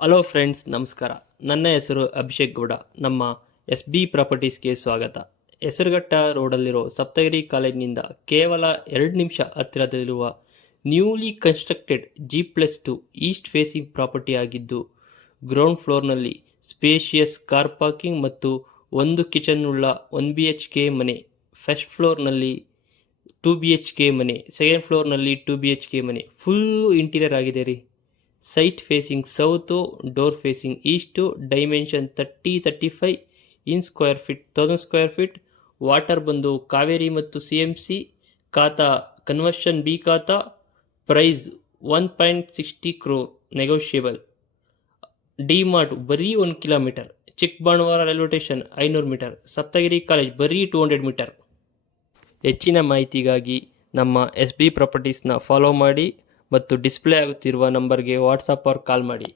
Hello friends, ನಮಸ್ಕಾರ. ನನ್ನ ಹೆಸರು ಅಭಿಷೇಕ್ ಗೌಡ. ನಮ್ಮ SB ಪ್ರಾಪರ್ಟೀಸ್ಗೆ ಸ್ವಾಗತ. ಹೆಸರುಘಟ್ಟ ರೋಡಲ್ಲಿರೋ ಸಪ್ತಗಿರಿ ಕಾಲೇಜಿನಿಂದ ಕೇವಲ 2 ನಿಮಿಷ ಹತ್ತಿರದಲ್ಲಿರುವ newly constructed G+2 east facing property ಆಗಿದ್ದು, ಗ್ರೌಂಡ್ ಫ್ಲೋರ್ನಲ್ಲಿ ಸ್ಪೇಷಿಯಸ್ ಕಾರ್ ಪಾರ್ಕಿಂಗ್ ಮತ್ತು 1 ಕಿಚನ್ ಉಳ್ಳ 1 BHK ಮನೆ, ಫಸ್ಟ್ ಫ್ಲೋರ್ನಲ್ಲಿ 2 BHK ಮನೆ, ಸೆಕೆಂಡ್ ಫ್ಲೋರ್ನಲ್ಲಿ 2 BHK ಮನೆ, ಫುಲ್ಲು ಇಂಟೀರಿಯರ್ ಆಗಿದೆ ರೀ. Site facing south, door facing east, dimension 30-35 in square feet, 1000 square feet. Water ಬಂದು ಕಾವೇರಿ ಮತ್ತು CMC. Khata conversion B khata. Price 1.60 crore, negotiable. DMart ಬರೀ 1 kilometre. ಚಿಕ್ಕಬಾಣವಾರ railway station 500 meter. Saptagiri college ಬರೀ 200 ಮೀಟರ್. ಹೆಚ್ಚಿನ ಮಾಹಿತಿಗಾಗಿ ನಮ್ಮ SB ಪ್ರಾಪರ್ಟೀಸ್ನ ಫಾಲೋ ಮಾಡಿ ಮತ್ತು ಡಿಸ್ಪ್ಲೇ ಆಗುತ್ತಿರುವ ನಂಬರ್ಗೆ ವಾಟ್ಸಪ್ ಆರ್ ಕಾಲ್ ಮಾಡಿ.